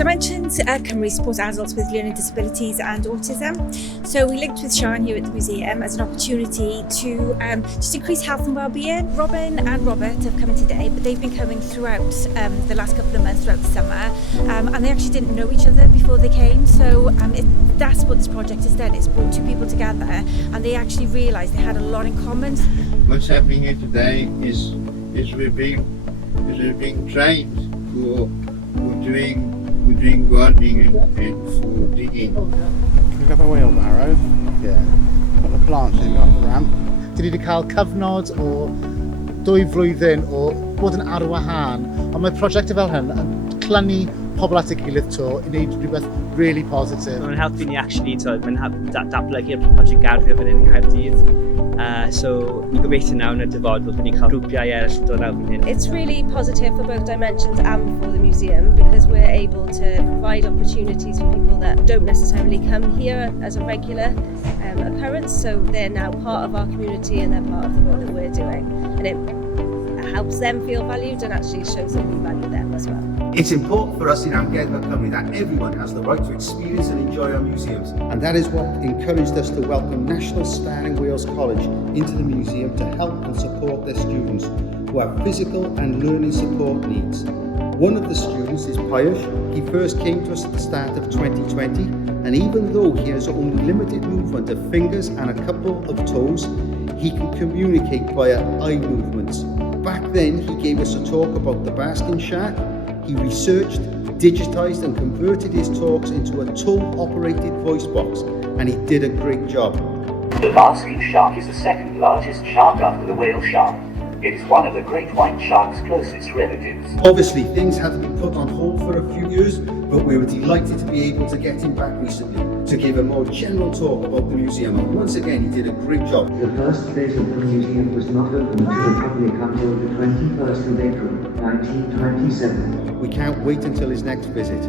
DimensionsUK Cymru supports adults with learning disabilities and autism. So we linked with Sian here at the museum as an opportunity to just increase health and well-being. Robin and Robert have come today, but they've been coming throughout the last couple of months throughout the summer, and they actually didn't know each other before they came. So that's what this project has done. It's brought two people together, and they actually realised they had a lot in common. What's happening here today is we're being trained for doing gardening and for digging. Pick up a wheelbarrow. Yeah. Put the plants in up the ramp. Dyn ni wedi cael cyfnod o 2 flwyddyn o bod yn arwahan, ond mae prosiectau fel hyn yn clynu pobl at ei gilydd to i wneud rhywbeth really positive. Mae'n helpu ni actually mae'n datblygu'r prosiect garddio fan hyn yng Nghaerdydd. So ni'n gobeithio nawr yn y dyfodol bod ni'n cael grwpiau eraill dod lawr fan hyn. It's really positive for both Dimensions and for the museum because we're able to provide opportunities for people that don't necessarily come here as a regular occurrence. So they're now part of our community and they're part of the work that we're doing. And it helps them feel valued and actually shows that we value them as well. It's important for us in Amgueddfa Cymru that everyone has the right to experience and enjoy our museums. And that is what encouraged us to welcome National Star in Wales College into the museum to help and support their students who have physical and learning support needs. One of the students is Piyush. He first came to us at the start of 2020, and even though he has only limited movement of fingers and a couple of toes, he can communicate via eye movements. Back then, he gave us a talk about the basking shark. He researched, digitised and converted his talks into a toe-operated voice box, and he did a great job. The basking shark is the second largest shark after the whale shark. It is one of the great white shark's closest relatives. Obviously, things had been put on hold for a few years, but we were delighted to be able to get him back recently to give a more general talk about the museum, and once again he did a great job. The first phase of the museum was not open to the public until the 21st of April, 1927. We can't wait until his next visit.